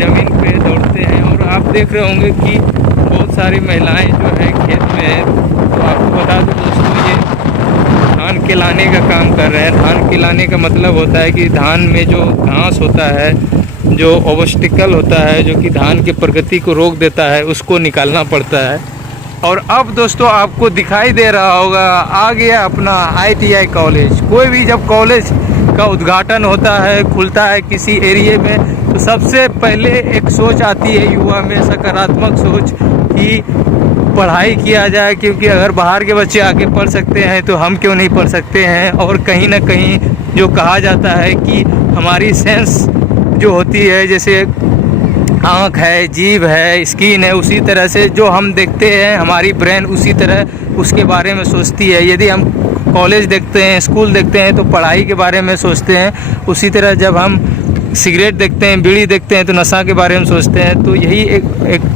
ज़मीन पे दौड़ते हैं। और आप देख रहे होंगे कि बहुत सारी महिलाएं जो है खेत में है। तो आपको बता दूं दोस्तों, ये धान केलाने का काम कर रहे हैं। धान केलाने का मतलब होता है कि धान में जो घास होता है, जो ऑब्स्टिकल होता है, जो कि धान की प्रगति को रोक देता है, उसको निकालना पड़ता है। और अब दोस्तों आपको दिखाई दे रहा होगा, आ गया अपना ITI कॉलेज। कोई भी जब कॉलेज का उद्घाटन होता है, खुलता है किसी एरिए में, तो सबसे पहले एक सोच आती है युवा में, सकारात्मक सोच कि पढ़ाई किया जाए, क्योंकि अगर बाहर के बच्चे आके पढ़ सकते हैं तो हम क्यों नहीं पढ़ सकते हैं। और कहीं ना कहीं जो कहा जाता है कि हमारी सेंस जो होती है, जैसे आँख है, जीभ है, स्किन है, उसी तरह से जो हम देखते हैं हमारी ब्रेन उसी तरह उसके बारे में सोचती है। यदि हम कॉलेज देखते हैं, स्कूल देखते हैं तो पढ़ाई के बारे में सोचते हैं। उसी तरह जब हम सिगरेट देखते हैं, बीड़ी देखते हैं तो नशा के बारे में सोचते हैं। तो यही एक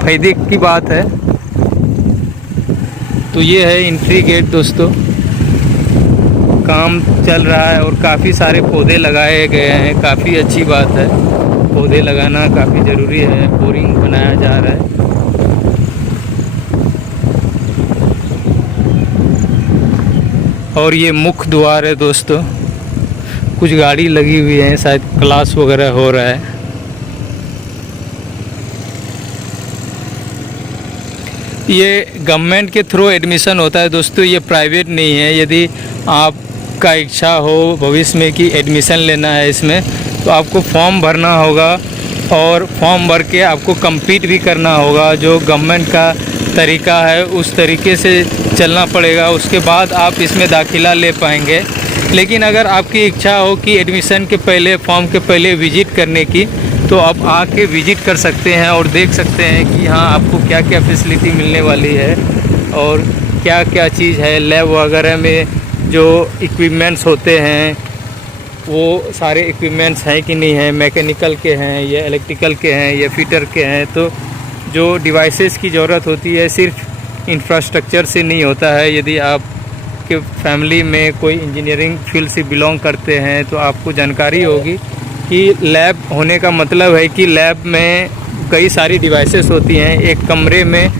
फायदे की बात है। तो ये है एंट्री गेट दोस्तों, काम चल रहा है और काफ़ी सारे पौधे लगाए गए हैं। काफ़ी अच्छी बात है, पौधे लगाना काफ़ी ज़रूरी है। बोरिंग बनाया जा रहा है। और ये मुख्य द्वार है दोस्तों, कुछ गाड़ी लगी हुई है, शायद क्लास वगैरह हो रहा है। ये गवर्नमेंट के थ्रू एडमिशन होता है दोस्तों, ये प्राइवेट नहीं है। यदि आपका इच्छा हो भविष्य में कि एडमिशन लेना है इसमें, तो आपको फॉर्म भरना होगा और फॉर्म भर के आपको कंप्लीट भी करना होगा। जो गवर्नमेंट का तरीका है उस तरीके से चलना पड़ेगा, उसके बाद आप इसमें दाखिला ले पाएंगे। लेकिन अगर आपकी इच्छा हो कि एडमिशन के पहले, फॉर्म के पहले विज़िट करने की, तो आप आके विज़िट कर सकते हैं और देख सकते हैं कि हाँ आपको क्या क्या फैसिलिटी मिलने वाली है और क्या क्या चीज़ है। लैब वगैरह में जो इक्विपमेंट्स होते हैं वो सारे इक्विपमेंट्स हैं कि नहीं है, मैकेनिकल के हैं या इलेक्ट्रिकल के हैं या फिटर के हैं। तो जो डिवाइसेस की ज़रूरत होती है सिर्फ इंफ्रास्ट्रक्चर से नहीं होता है। यदि आप के फैमिली में कोई इंजीनियरिंग फील्ड से बिलोंग करते हैं तो आपको जानकारी होगी कि लैब होने का मतलब है कि लैब में कई सारी डिवाइसेस होती हैं। एक कमरे में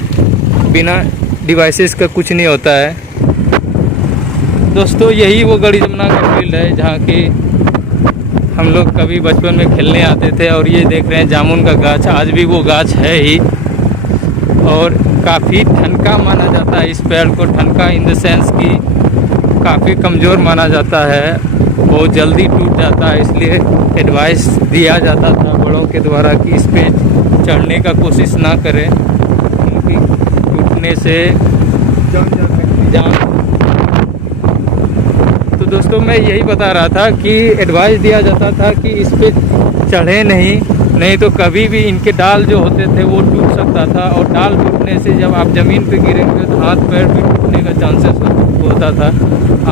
बिना डिवाइसेस का कुछ नहीं होता है दोस्तों। यही वो गढ़ी जमुना का फील्ड है जहाँ के हम लोग कभी बचपन में खेलने आते थे। और ये देख रहे हैं जामुन का गाछ, आज भी वो गाछ है ही। और काफ़ी ठनका माना जाता है इस पेड़ को। ठनका इन द सेंस कि काफ़ी कमज़ोर माना जाता है, बहुत जल्दी टूट जाता है। इसलिए एडवाइस दिया जाता था बड़ों के द्वारा कि इस पे चढ़ने का कोशिश ना करें, क्योंकि टूटने से जान। तो दोस्तों मैं यही बता रहा था कि एडवाइस दिया जाता था कि इस पे चढ़े नहीं तो कभी भी इनके डाल जो होते थे वो टूट सकता था। और डाल टूटने से जब आप ज़मीन पे गिरेंगे तो हाथ पैर भी टूटने का चांसेस होता था।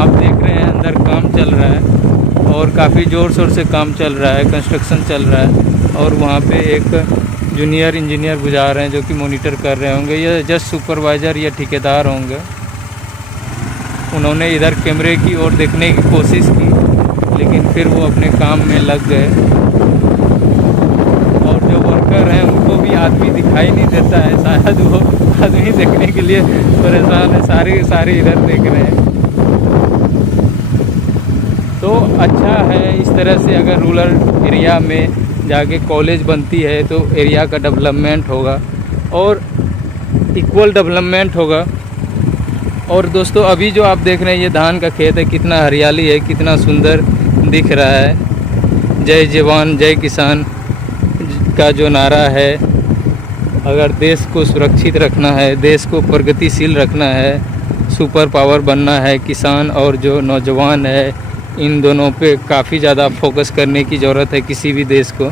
आप देख रहे हैं अंदर काम चल रहा है और काफ़ी ज़ोर शोर से काम चल रहा है, कंस्ट्रक्शन चल रहा है। और वहाँ पे एक जूनियर इंजीनियर गुजार रहे हैं जो कि मॉनिटर कर रहे होंगे, या जस्ट सुपरवाइज़र या ठेकेदार होंगे। उन्होंने इधर कैमरे की ओर देखने की कोशिश की, लेकिन फिर वो अपने काम में लग गए। और जो वर्कर हैं उनको भी आदमी दिखाई नहीं देता है, शायद वो आदमी देखने के लिए परेशान है। सारे इधर देख रहे हैं। तो अच्छा है इस तरह से, अगर रूरल एरिया में जाके कॉलेज बनती है तो एरिया का डेवलपमेंट होगा और इक्वल डेवलपमेंट होगा। और दोस्तों अभी जो आप देख रहे हैं ये धान का खेत है, कितना हरियाली है, कितना सुंदर दिख रहा है। जय जवान जय किसान का जो नारा है, अगर देश को सुरक्षित रखना है, देश को प्रगतिशील रखना है, सुपर पावर बनना है, किसान और जो नौजवान है इन दोनों पे काफ़ी ज़्यादा फोकस करने की ज़रूरत है किसी भी देश को।